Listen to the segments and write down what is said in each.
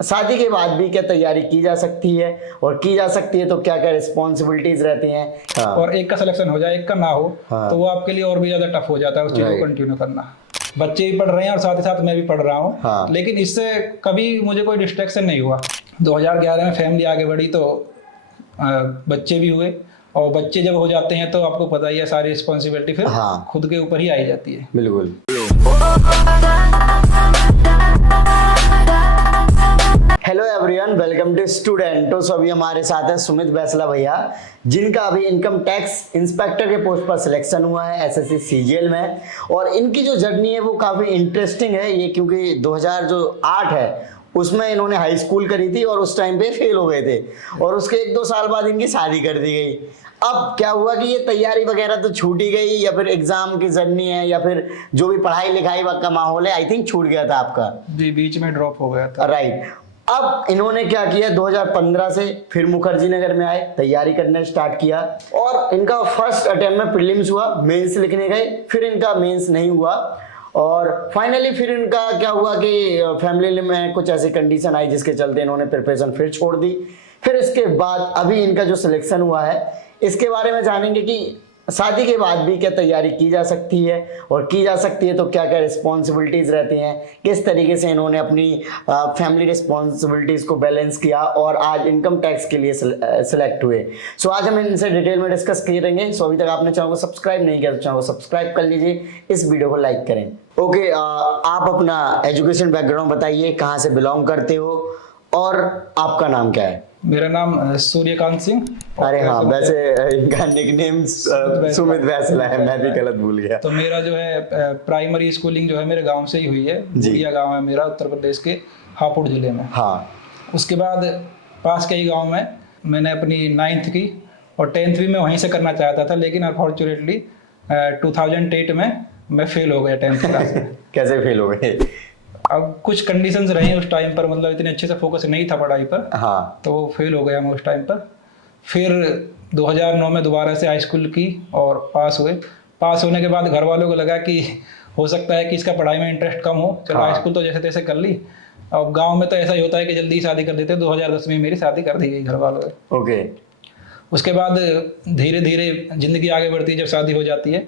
शादी के बाद भी क्या तैयारी की जा सकती है, और की जा सकती है तो क्या क्या रिस्पॉन्सिबिलिटीज रहती हैं। हाँ। और एक का सिलेक्शन हो जाए, एक का ना हो, हाँ। तो वो आपके लिए और भी ज्यादा टफ हो जाता है उस चीज को कंटिन्यू करना। बच्चे भी पढ़ रहे हैं और साथ ही साथ मैं भी पढ़ रहा हूँ। हाँ। लेकिन इससे कभी मुझे कोई डिस्ट्रैक्शन नहीं हुआ। 2011 में फैमिली आगे बढ़ी तो बच्चे भी हुए, और बच्चे जब हो जाते हैं तो आपको पता ही है सारी रिस्पॉन्सिबिलिटी फिर खुद के ऊपर ही आई जाती है। बिल्कुल। Hello everyone, welcome to student. तो अभी हमारे साथ है सुमित बैसला भैया, जिनका अभी इनकम टैक्स इंस्पेक्टर के पोस्ट पर सिलेक्शन हुआ है एसएससी सीजीएल में। और इनकी जो जर्नी है वो काफ़ी इंटरेस्टिंग है ये, क्योंकि 2008 है उसमें इन्होंने हाई स्कूल करी थी और उस टाइम पे फेल हो गए थे, और उसके 1-2 साल बाद इनकी शादी कर दी गई। अब क्या हुआ कि ये तैयारी वगैरह तो छूट ही गई, या फिर एग्जाम की जर्नी है, या फिर जो भी पढ़ाई लिखाई का माहौल है, आई थिंक छूट गया था आपका। जी, बीच में ड्रॉप हो गया था। राइट। अब इन्होंने क्या किया, 2015 से फिर मुखर्जी नगर में आए, तैयारी करना स्टार्ट किया, और इनका फर्स्ट अटेम्प्ट में प्रीलिम्स हुआ, मेंस लिखने गए, फिर इनका मेंस नहीं हुआ, और फाइनली फिर इनका क्या हुआ कि फैमिली में कुछ ऐसी कंडीशन आई जिसके चलते इन्होंने प्रिपरेशन फिर छोड़ दी। फिर इसके बाद अभी इनका जो सिलेक्शन हुआ है, इसके बारे में जानेंगे कि शादी के बाद भी क्या तैयारी की जा सकती है, और की जा सकती है तो क्या क्या रिस्पॉन्सिबिलिटीज रहती हैं, किस तरीके से इन्होंने अपनी फैमिली रिस्पॉन्सिबिलिटीज को बैलेंस किया, और आज इनकम टैक्स के लिए सिलेक्ट हुए। सो आज हम इनसे डिटेल में डिस्कस करेंगे। सो अभी तक आपने चैनल को सब्सक्राइब नहीं किया तो चैनल को सब्सक्राइब कर लीजिए, इस वीडियो को लाइक करें। ओके, आप अपना एजुकेशन बैकग्राउंड बताइए, कहाँ से बिलोंग करते हो और आपका नाम क्या है? मेरा नाम सूर्यकांत सिंह। अरे हाँ, वैसे इनका निकनेम सुमित बैसला है, मैं भी गलत भूल गया। तो मेरा जो है प्राइमरी स्कूलिंग जो है मेरे गांव से ही हुई है। बुढ़िया गांव है मेरा, उत्तर प्रदेश के हापुड़ जिले में। हाँ। उसके बाद पास के ही गांव में मैंने अपनी 9th की, और 10th भी मैं वहीं से करना चाहता था, लेकिन अनफॉर्चुनेटली 2008 में मैं फेल हो गया 10th क्लास में। कैसे फेल हो गए? अब कुछ कंडीशंस रही उस टाइम पर, मतलब इतने अच्छे से फोकस नहीं था पढ़ाई पर। हाँ। तो वो फेल हो गया मैं उस टाइम पर। फिर 2009 में दोबारा से हाई स्कूल की और पास हुए। पास होने के बाद घर वालों को लगा कि हो सकता है कि इसका पढ़ाई में इंटरेस्ट कम हो, चलो हाई स्कूल तो जैसे तैसे कर ली। अब गांव में तो ऐसा ही होता है कि जल्दी शादी कर देते। 2010 में मेरी शादी कर दी गई घर वालों ने। ओके। उसके बाद धीरे धीरे जिंदगी आगे बढ़ती है, जब शादी हो जाती है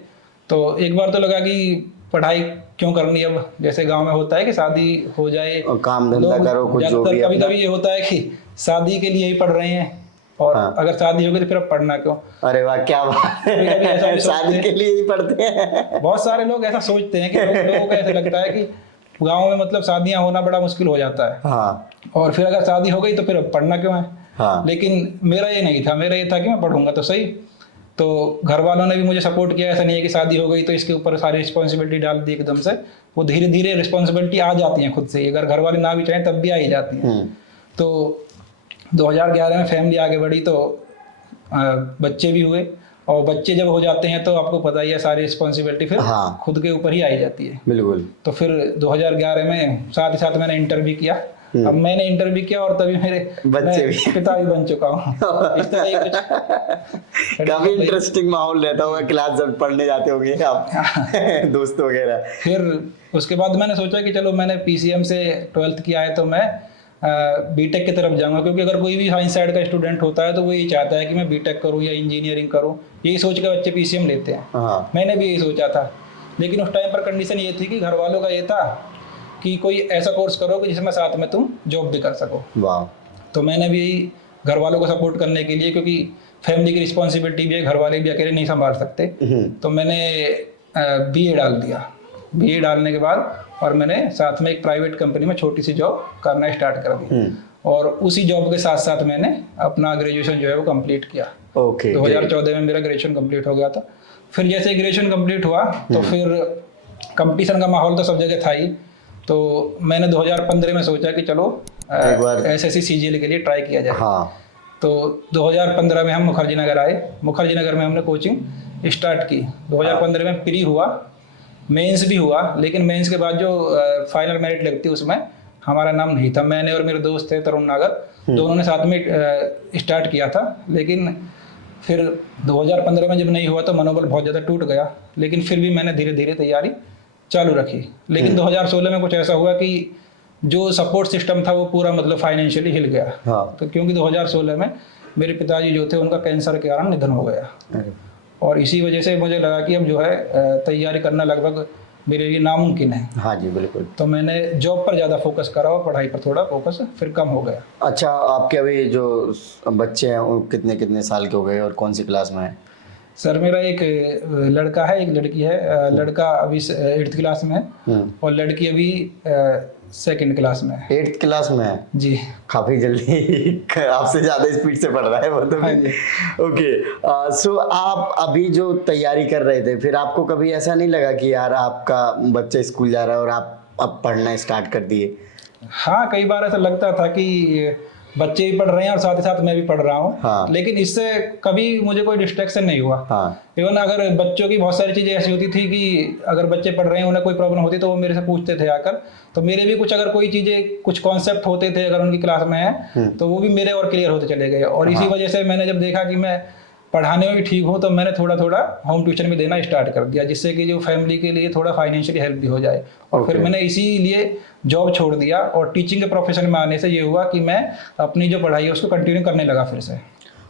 तो एक बार तो लगा कि पढ़ाई क्यों करनी। अब जैसे गांव में होता है कि शादी हो जाए और काम धंधा करो, कुछ जो भी। कभी कभी ये होता है कि शादी के लिए ही पढ़ रहे हैं, और अगर शादी हो गई तो फिर अब पढ़ना क्यों। अरे वाह, क्या बात है, शादी के लिए ही पढ़ते हैं। बहुत सारे लोग ऐसा सोचते हैं कि लोगों को ऐसा लगता है कि गाँव में मतलब शादियां होना बड़ा मुश्किल हो जाता है। हाँ। और फिर अगर शादी हो गई तो फिर अब पढ़ना क्यों है। हाँ। लेकिन मेरा ये नहीं था, मेरा ये था कि मैं पढ़ूंगा तो सही। तो घर वालों ने भी मुझे सपोर्ट किया। ऐसा नहीं है कि शादी हो गई तो इसके ऊपर सारी रिस्पॉन्सिबिलिटी डाल दी एकदम से। वो धीरे धीरे रिस्पॉन्सिबिलिटी आ जाती है खुद से ही, अगर घर वाले ना भी चाहें तब भी आ ही जाती है। तो 2011 में फैमिली आगे बढ़ी तो बच्चे भी हुए, और बच्चे जब हो जाते हैं तो आपको पता ही है सारी रिस्पॉन्सिबिलिटी फिर खुद के ऊपर ही आई जाती है। बिल्कुल। तो फिर 2011 में साथ ही साथ मैंने इंटर भी किया। अब मैंने इंटर भी किया और तभी मेरे बच्चे भी पिता भी बन चुका हूँ। इस तरह ही कुछ काफी इंटरेस्टिंग माहौल रहता होगा क्लास जब पढ़ने जाते होंगे आप, दोस्त वगैरह। फिर उसके बाद मैंने सोचा कि चलो, मैंने पीसीएम से 12th किया है तो मैं बीटेक की तरफ जाऊंगा, क्योंकि अगर कोई भी साइंस साइड का स्टूडेंट होता है तो वो यही चाहता है कि मैं बीटेक करूँ या इंजीनियरिंग करूँ। यही सोच के बच्चे पीसीएम लेते हैं। मैंने भी यही सोचा था, लेकिन उस टाइम पर कंडीशन ये थी कि घर वालों का ये था कि कोई ऐसा कोर्स करो कि जिसमें साथ में तुम जॉब भी कर सको। वाह। तो मैंने भी घर वालों को सपोर्ट करने के लिए, क्योंकि फैमिली की रिस्पॉन्सिबिलिटी भी है, घर वाले भी अकेले नहीं संभाल सकते, तो मैंने बीए डाल दिया। बीए डालने के बाद और मैंने साथ में एक प्राइवेट कंपनी में छोटी सी जॉब करना स्टार्ट कर दी, और उसी जॉब के साथ साथ मैंने अपना ग्रेजुएशन जो है वो कंप्लीट किया। 2014 में मेरा ग्रेजुएशन कंप्लीट हो गया था। फिर जैसे ग्रेजुएशन कंप्लीट हुआ तो फिर कंपटीशन का माहौल तो सब जगह था ही। तो मैंने 2015 में सोचा कि चलो एसएससी सीजीएल के लिए ट्राई किया जाए। तो 2015 में हम मुखर्जी नगर आए। मुखर्जी नगर में हमने कोचिंग स्टार्ट की। 2015 में प्री हुआ, मेंस भी हुआ, लेकिन मेंस के बाद जो फाइनल मेरिट लगती है उसमें हमारा नाम नहीं था। मैंने और मेरे दोस्त थे तरुण नागर, दोनों ने साथ में स्टार्ट किया था। लेकिन फिर 2015 में जब नहीं हुआ तो मनोबल बहुत ज़्यादा टूट गया, लेकिन फिर भी मैंने धीरे धीरे तैयारी चालू रखी। लेकिन 2016 में कुछ ऐसा हुआ कि जो सपोर्ट सिस्टम था वो पूरा मतलब फाइनेंशियली हिल गया। हाँ। तो क्योंकि 2016 में मेरे पिताजी जो थे उनका कैंसर के कारण निधन हो गया, अरे, और इसी वजह से मुझे लगा कि अब जो है तैयारी करना लगभग मेरे लिए नामुमकिन है। हाँ जी बिल्कुल। तो मैंने जॉब पर ज़्यादा फोकस करा और पढ़ाई पर थोड़ा फोकस फिर कम हो गया। अच्छा, आपके अभी जो बच्चे हैं वो कितने कितने साल के हो गए और कौन सी क्लास में है? सर मेरा एक लड़का है, एक लड़की है। लड़का अभी 8th क्लास में है और लड़की अभी 2nd क्लास में है। 8th क्लास में है जी। काफी जल्दी आपसे ज्यादा स्पीड से पढ़ रहा है वो तो। हाँ जी। ओके, सो आप अभी जो तैयारी कर रहे थे, फिर आपको कभी ऐसा नहीं लगा कि यार आपका बच्चा स्कूल जा रहा है और आप अब पढ़ना स्टार्ट कर दिए? हाँ, कई बार ऐसा लगता था कि बच्चे भी पढ़ रहे हैं और साथ ही साथ मैं भी पढ़ रहा हूँ। हाँ। लेकिन इससे कभी मुझे कोई डिस्ट्रैक्शन नहीं हुआ। हाँ। इवन अगर बच्चों की बहुत सारी चीज़ें ऐसी होती थी कि अगर बच्चे पढ़ रहे हैं उन्हें कोई प्रॉब्लम होती तो वो मेरे से पूछते थे आकर, तो मेरे भी कुछ अगर कोई चीज़ें कुछ कॉन्सेप्ट होते थे अगर उनकी क्लास में है तो वो भी मेरे और क्लियर होते चले गए। और इसी वजह से मैंने जब देखा कि मैं पढ़ाने में भी ठीक हूँ तो मैंने थोड़ा थोड़ा होम ट्यूशन भी देना स्टार्ट कर दिया, जिससे कि जो फैमिली के लिए थोड़ा फाइनेंशियली हेल्प भी हो जाए। और फिर मैंने इसीलिए जॉब छोड़ दिया और टीचिंग के प्रोफेशन में आने से ये हुआ कि मैं अपनी जो पढ़ाई है उसको कंटिन्यू करने लगा फिर से।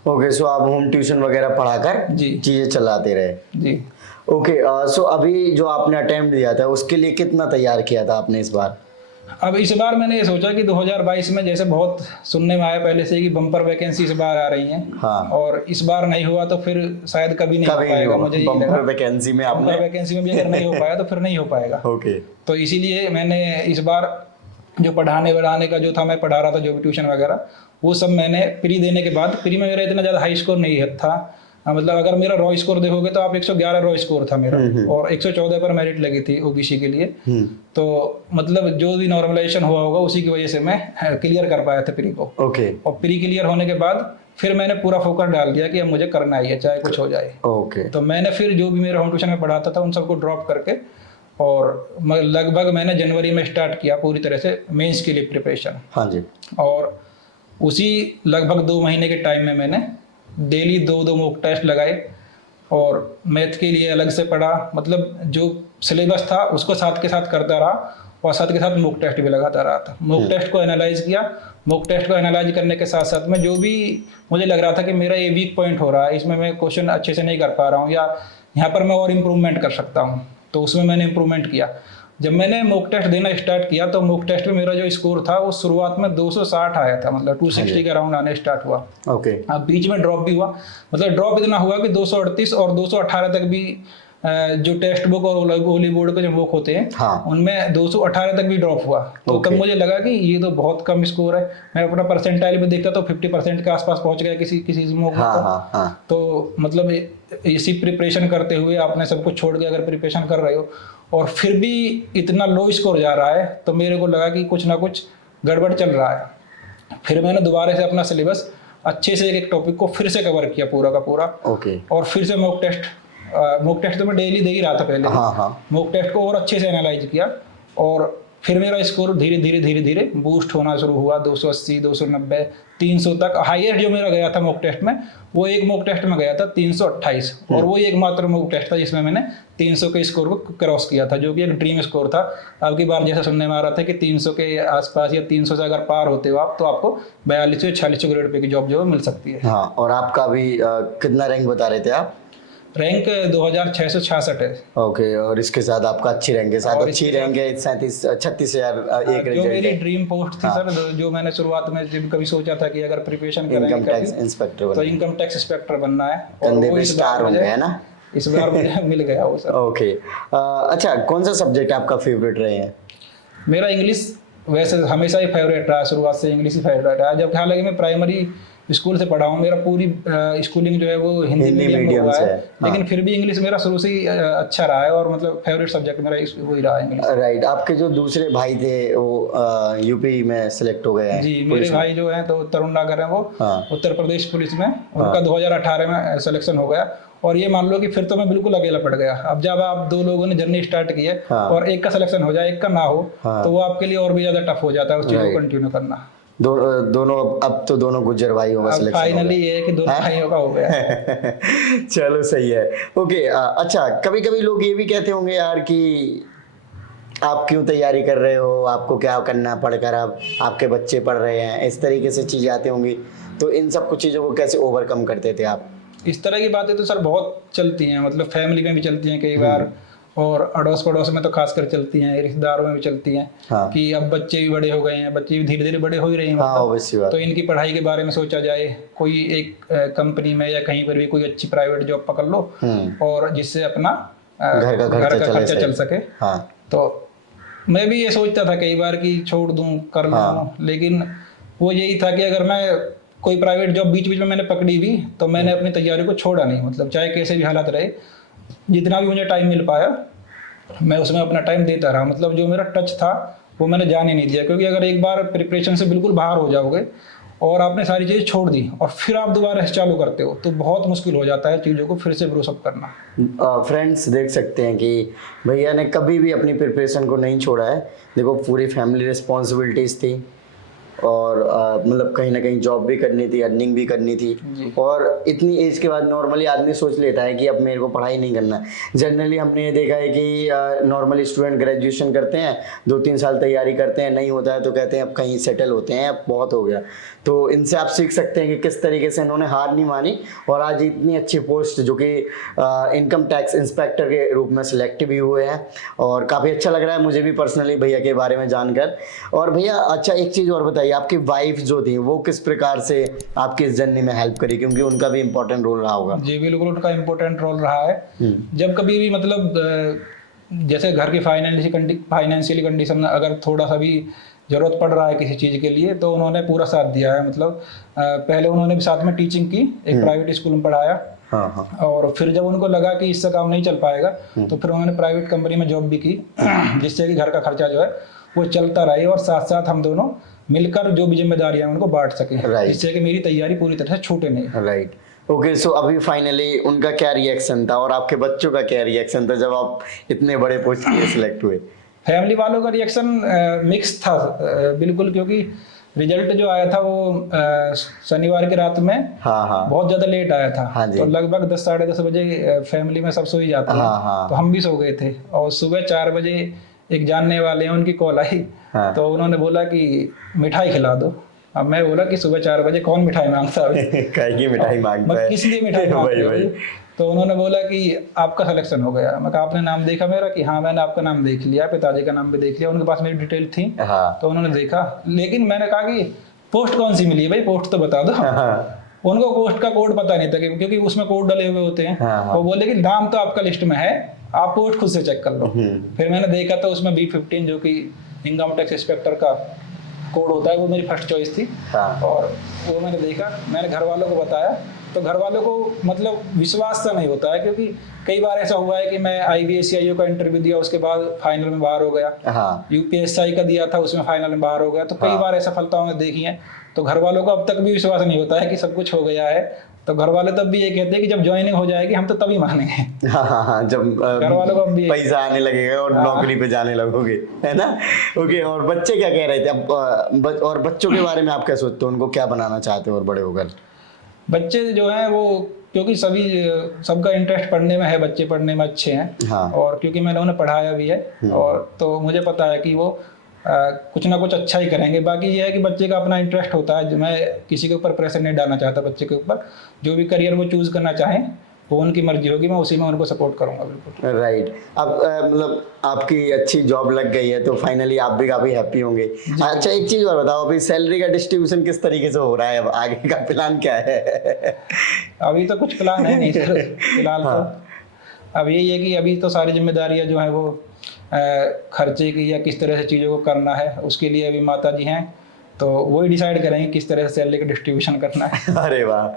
ओके, सो आप होम ट्यूशन वगैरह पढ़ाकर जी चीजें चलाते रहे? जी। ओके, सो अभी जो आपने अटेम्प्ट दिया था उसके लिए कितना तैयार किया था आपने इस बार? अब इस बार मैंने ये सोचा कि 2022 में जैसे बहुत सुनने में आया पहले से कि बम्पर वैकेंसी इस बार आ रही हैं। हाँ। और इस बार नहीं हुआ तो फिर शायद कभी नहीं हो पाएगा। मुझे यही लगा बम्पर वैकेंसी में आपने वैकेंसी में भी अगर नहीं हो पाया तो फिर नहीं हो पाएगा। ओके। तो इसीलिए मैंने इस बार जो पढ़ाने वढ़ाने का जो था, मैं पढ़ा रहा था जो भी ट्यूशन वगैरह, वो सब मैंने प्री देने के बाद, प्री में मेरा इतना ज़्यादा हाई स्कोर नहीं था। मतलब अगर मेरा रॉ स्कोर देखोगे तो आप 111 रॉ स्कोर था मेरा और 114 पर मेरिट लगी थी ओबीसी के लिए। तो मतलब जो भी नॉर्मलाइजेशन हुआ होगा उसी की वजह से मैं क्लियर कर पाया था प्री को। ओके। और प्री क्लियर होने के बाद फिर मैंने पूरा फोकस डाल दिया कि अब मुझे करना ही है चाहे कुछ हो जाए। ओके। तो मैंने फिर जो भी मेरा होम ट्यूशन में पढ़ाता था उन सबको ड्रॉप करके और लगभग मैंने जनवरी में स्टार्ट किया पूरी तरह से मेंस के लिए प्रिपरेशन। हाँ जी। और उसी लगभग 2 महीने के टाइम में मैंने डेली 2 मॉक टेस्ट लगाए और मैथ के लिए अलग से पढ़ा। मतलब जो सिलेबस था उसको साथ के साथ करता रहा और साथ के साथ मॉक टेस्ट भी लगाता रहा था। मॉक टेस्ट को एनालाइज किया। मॉक टेस्ट को एनालाइज करने के साथ साथ में जो भी मुझे लग रहा था कि मेरा ये वीक पॉइंट हो रहा है, इसमें मैं क्वेश्चन अच्छे से नहीं कर पा रहा हूँ या यहाँ पर मैं और इम्प्रूवमेंट कर सकता हूँ, तो उसमें मैंने इम्प्रूवमेंट किया। जब मैंने मॉक टेस्ट देना स्टार्ट किया तो मॉक टेस्ट में मेरा जो स्कोर था वो शुरुआत में 260 आया था, मतलब 260 के अराउंड आने स्टार्ट हुआ। ओके। अब बीच में ड्रॉप भी हुआ, मतलब ड्रॉप इतना हुआ कि 238 और 218 तक भी जो टेक्स्ट बुक और ओली बोर्ड के जो बुक होते हैं हाँ। उनमें 218 तक भी ड्रॉप हुआ। तो तब मुझे लगा कि ये तो बहुत कम स्कोर है। मैं अपना परसेंटाइल भी देखता तो 50% के आसपास पहुंच गया किसी बुक में। तो मतलब इसी प्रिपरेशन करते हुए आपने सब कुछ छोड़ के अगर प्रिपरेशन कर रहे हो और फिर भी इतना लो स्कोर जा रहा है तो मेरे को लगा कि कुछ ना कुछ गड़बड़ चल रहा है। फिर मैंने दोबारा से अपना सिलेबस अच्छे से एक टॉपिक को फिर से कवर किया पूरा का पूरा। ओके। और फिर से मॉक टेस्ट तो मैं डेली दे ही रहा था पहले। मॉक टेस्ट को और अच्छे से एनालाइज किया और फिर मेरा स्कोर धीरे धीरे बूस्ट होना शुरू हुआ। 280, 290, 300 तक हाईएस्ट जो मेरा गया था मॉक टेस्ट में, वो एक मॉक टेस्ट में गया था 328 और वो एकमात्र मॉक टेस्ट था जिसमें मैंने 300 के स्कोर को क्रॉस किया था, जो कि एक ड्रीम स्कोर था। अब की बार जैसा सुनने में आ रहा था कि 300 के आसपास या 300 से अगर पार होते हो आप तो आपको 42 या 46 ग्रेड पे की जॉब जो मिल सकती है। हाँ, और आपका अभी कितना रैंक बता रहे थे आप? रैंक 2666 है। ओके, और इसके साथ आपका अच्छी रैंक है, साथ अच्छी रैंक है 36,000 एक जो मेरी ड्रीम पोस्ट थी सर, जो मैंने शुरुआत में जब कभी सोचा था कि अगर प्रिपरेशन करेंगे इनकम टैक्स इंस्पेक्टर तो इनकम टैक्स इंस्पेक्टर बनना है और कंधे वो पे इस स्टार बार हो गया ना। इस बार मुझे मिल गया वो सर। ओके। अच्छा, कौन सा सब्जेक्ट आपका फेवरेट रहे हैं? मेरा इंग्लिश वैसे हमेशा ही फेवरेट रहा, शुरुआत से इंग्लिश ही फेवरेट रहा। जब हालांकि मैं प्राइमरी स्कूल से पढ़ा हूँ, मेरा पूरी स्कूलिंग जो है वो हिंदी मीडियम में हुआ है, लेकिन फिर भी इंग्लिश मेरा शुरू से ही अच्छा रहा है और मतलब फेवरेट सब्जेक्ट मेरा वही रहा है इंग्लिश। राइट। आपके जो दूसरे भाई थे वो यूपी में सिलेक्ट हो गए हैं? जी, मेरे भाई जो हैं तो तरुण नागर हैं, वो उत्तर प्रदेश पुलिस में, उनका 2018 में सिलेक्शन हो गया। और ये मान लो कि फिर तो मैं बिल्कुल अकेला पड़ गया। अब जब आप 2 लोगों ने जर्नी स्टार्ट की है और एक का सिलेक्शन हो जाए एक का ना हो तो वो आपके लिए और भी ज्यादा टफ हो जाता है उस चीज को कंटिन्यू करना। दोनों अब तो दोनों गुज्जर भाइयों का सिलेक्शन फाइनली ये है कि दोनों भाइयों का हो गया। चलो सही है। ओके। अच्छा, कभी कभी लोग ये भी कहते होंगे यार कि आप क्यों तैयारी कर रहे हो, आपको क्या करना पढ़कर, अब आपके बच्चे पढ़ रहे हैं, इस तरीके से चीज़ें आती होंगी। तो इन सब कुछ चीज़ों को कैसे ओवरकम करते थे आप? इस तरह की बातें तो सर बहुत चलती हैं, मतलब फैमिली में भी चलती हैं कई बार, और अड़ोस पड़ोस में तो खासकर चलती हैं, रिश्तेदारों में भी चलती हैं। हाँ। कि अब बच्चे भी बड़े हो गए हैं, बच्चे भी धीरे धीरे बड़े हो ही रहे हैं, हाँ, मतलब obvious सी बात। तो इनकी पढ़ाई के बारे में सोचा जाए, कोई एक कंपनी में या कहीं पर भी कोई अच्छी प्राइवेट जॉब पकड़ लो और जिससे अपना घर का खर्चा चल सके। हाँ। तो मैं भी ये सोचता था कई बार कि छोड़ दूं, कर लूं, लेकिन वो यही था कि अगर मैं कोई प्राइवेट जॉब बीच बीच में मैंने पकड़ी भी तो मैंने अपनी तैयारी को छोड़ा नहीं, मतलब चाहे कैसे भी हालात रहे, जितना भी मुझे टाइम मिल पाया मैं उसमें अपना टाइम देता रहा। मतलब जो मेरा टच था वो मैंने जाने नहीं दिया, क्योंकि अगर एक बार प्रिपरेशन से बिल्कुल बाहर हो जाओगे और आपने सारी चीज़ें छोड़ दी और फिर आप दोबारा से चालू करते हो तो बहुत मुश्किल हो जाता है चीज़ों को फिर से ब्रूसअप करना। फ्रेंड्स देख सकते हैं कि भैया ने कभी भी अपनी प्रिपरेशन को नहीं छोड़ा है। देखो, पूरी फैमिली रिस्पॉन्सिबिलिटीज़ थी और मतलब कहीं ना कहीं जॉब भी करनी थी, अर्निंग भी करनी थी, और इतनी एज के बाद नॉर्मली आदमी सोच लेता है कि अब मेरे को पढ़ाई नहीं करना है। जनरली हमने ये देखा है कि नॉर्मली स्टूडेंट ग्रेजुएशन करते हैं, 2-3 साल तैयारी करते हैं, नहीं होता है तो कहते हैं अब कहीं सेटल होते हैं, अब बहुत हो गया। तो इनसे आप सीख सकते हैं कि किस तरीके से इन्होंने हार नहीं मानी और आज इतनी अच्छी पोस्ट जो कि इनकम टैक्स इंस्पेक्टर के रूप में सिलेक्ट भी हुए हैं, और काफ़ी अच्छा लग रहा है मुझे भी पर्सनली भैया के बारे में जानकर। और भैया अच्छा एक चीज़ और बताइए, आपकी वाइफ जो थी वो किस प्रकार से आपकी इस जर्नी में हेल्प करी, क्योंकि उनका भी इम्पोर्टेंट रोल रहा होगा। जी बिल्कुल, उनका इम्पोर्टेंट रोल रहा है। जब कभी भी मतलब जैसे घर की फाइनेंशियली कंडीशन अगर थोड़ा सा भी ज़रूरत पड़ रहा है किसी चीज़ के लिए तो उन्होंने पूरा साथ दिया है। मतलब पहले उन्होंने भी साथ में टीचिंग की, एक प्राइवेट स्कूल में पढ़ाया। हाँ। और फिर जब उनको लगा कि इससे काम नहीं चल पाएगा तो फिर उन्होंने प्राइवेट कंपनी में जॉब भी की जिससे कि घर का खर्चा जो है वो चलता रहे और साथ साथ हम दोनों मिलकर जो भी जिम्मेदारियां उनको बांट सके, जिससे कि मेरी तैयारी पूरी तरह से छूटे नहीं। Right, okay. सो अभी फाइनली उनका क्या रिएक्शन था और आपके बच्चों का क्या रिएक्शन था जब आप इतने बड़े पोस्ट के लिए सिलेक्ट हुए? फैमिली वालों का रिएक्शन मिक्स था बिल्कुल, क्योंकि रिजल्ट जो आया था वो शनिवार की रात में बहुत ज्यादा लेट आया था। तो लगभग 10-10:30 बजे फैमिली में सब सो ही जाते हैं। तो हम भी सो गए थे और सुबह 4 बजे एक जानने वाले हैं उनकी कॉल आई। तो उन्होंने बोला कि मिठाई खिला दो। अब मैं बोला कि सुबह 4 बजे कौन मिठाई मांगता है मिठाई मांगता है, किस लिए मिठाई मांगते हो? तो उन्होंने बोला कि आपका सिलेक्शन हो गया। मैं कहा आपने नाम देखा मेरा? कि हाँ मैंने आपका नाम देख लिया, पिताजी का नाम भी देख लिया, उनके पास मेरी डिटेल थी। तो उन्होंने देखा, लेकिन मैंने कहा कि पोस्ट कौन सी मिली है भाई, पोस्ट तो बता दो। उनको पोस्ट का कोड पता नहीं था क्योंकि उसमें कोड डले हुए होते हैं। वो बोले कि नाम तो आपका लिस्ट में है, आप पोस्ट खुद से चेक कर लो। फिर मैंने देखा तो उसमें B15 जो कि इनकम टैक्स इंस्पेक्टर का कोड होता है वो मेरी फर्स्ट चॉइस थी। और वो मैंने देखा, मैंने घर वालों को बताया तो घर वालों को मतलब विश्वास सा नहीं होता है, क्योंकि कई बार ऐसा हुआ है कि मैं IBSCIO का इंटरव्यू दिया, उसके बाद फाइनल में बाहर हो गया। UPSI का दिया था, उसमें फाइनल में बाहर हो गया। तो कई बार असफलताओं में देखी है। तो घर वालों को अब तक भी विश्वास नहीं होता है कि सब कुछ हो गया है। तो घर वाले तब भी ये कहते हैं कि जब ज्वाइनिंग हो जाएगी हम तो तभी मानेंगे। हाँ, जब घर वालों को भी पैसा आने लगेगा और नौकरी पे जाने लगोगे, है ना? ओके। और बच्चे क्या कह रहे थे अब, और बच्चों के बारे में आप क्या सोचते हो, उनको क्या बनाना चाहते हो और बड़े होकर? बच्चे जो हैं वो, क्योंकि सबका इंटरेस्ट पढ़ने में है, बच्चे पढ़ने में अच्छे हैं। और क्योंकि मैंने उन्हें पढ़ाया भी है और तो मुझे पता है कि वो कुछ ना कुछ अच्छा ही करेंगे। बाकी ये है कि बच्चे का अपना इंटरेस्ट होता है, मैं किसी के ऊपर प्रेशर नहीं डालना चाहता। बच्चे के ऊपर जो भी करियर वो चूज करना चाहें वो उनकी मर्जी होगी, मैं उसी में उनको सपोर्ट करूंगा। बिल्कुल राइट। अब मतलब आपकी अच्छी जॉब लग गई है तो फाइनली आप भी काफी हैप्पी होंगे। अच्छा एक चीज और बताओ, अभी सैलरी का डिस्ट्रीब्यूशन किस तरीके से हो रहा है, अब आगे का प्लान क्या है? अभी तो कुछ प्लान है नहीं सर फिलहाल। तो अब यही है कि अभी तो सारी जिम्मेदारियां जो है वो खर्चे की या किस तरह से चीज़ों को करना है उसके लिए अभी माता जी हैं, तो वही डिसाइड करेंगे किस तरह से सैलरी का डिस्ट्रीब्यूशन करना है। अरे वाह,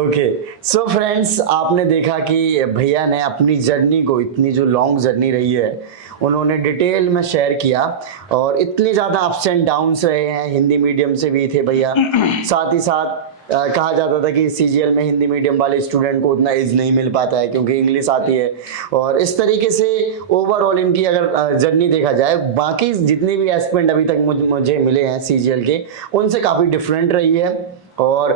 ओके। सो फ्रेंड्स, आपने देखा कि भैया ने अपनी जर्नी को, इतनी जो लॉन्ग जर्नी रही है उन्होंने डिटेल में शेयर किया, और इतने ज़्यादा अप्स एंड डाउन्स रहे हैं। हिंदी मीडियम से भी थे भैया, साथ ही साथ कहा जाता था कि CGL में हिंदी मीडियम वाले स्टूडेंट को उतना एज नहीं मिल पाता है क्योंकि इंग्लिश आती है। और इस तरीके से ओवरऑल इनकी अगर जर्नी देखा जाए, बाकी जितने भी एस्पिरेंट अभी तक मुझे मिले हैं CGL के, उनसे काफ़ी डिफरेंट रही है। और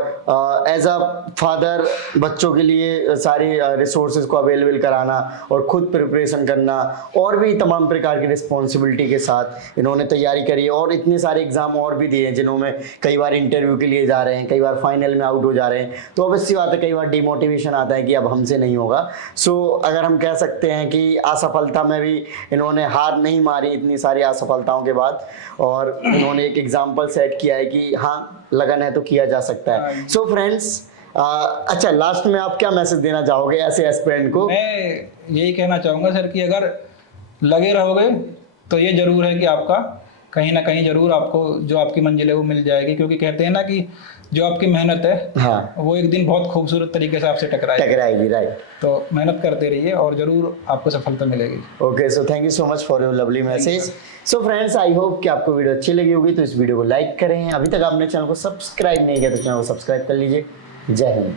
एज अ फादर बच्चों के लिए सारी रिसोर्सेज को अवेलेबल कराना और खुद प्रिपरेशन करना और भी तमाम प्रकार की रिस्पॉन्सिबिलिटी के साथ इन्होंने तैयारी करी है। और इतने सारे एग्जाम और भी दिए हैं जिन्होंने कई बार इंटरव्यू के लिए जा रहे हैं, कई बार फाइनल में आउट हो जा रहे हैं, तो ऑब्वियस सी बात है कई बार डिमोटिवेशन आता है कि अब हमसे नहीं होगा। सो अगर हम कह सकते हैं कि असफलता में भी इन्होंने हार नहीं मारी इतनी सारी असफलताओं के बाद, और इन्होंने एक एग्जाम्पल सेट किया है कि हाँ लगन है तो किया जा सकता है। सो फ्रेंड्स, अच्छा लास्ट में आप क्या मैसेज देना चाहोगे ऐसे एस्पिरेंट को? मैं यही कहना चाहूँगा सर कि अगर लगे रहोगे तो ये जरूर है कि आपका कहीं ना कहीं जरूर आपको जो आपकी मंजिल है वो मिल जाएगी, क्योंकि कहते हैं ना कि जो आपकी मेहनत है हाँ वो एक दिन बहुत खूबसूरत तरीके से आपसे टकराएगी। राइट। तो मेहनत करते रहिए और जरूर आपको सफलता मिलेगी। Okay, so thank you so much for your lovely message. So friends, I hope कि आपको वीडियो अच्छी लगी होगी, तो इस वीडियो को लाइक करें। अभी तक आपने चैनल को सब्सक्राइब नहीं किया तो चैनल को सब्सक्राइब कर लीजिए। जय हिंद।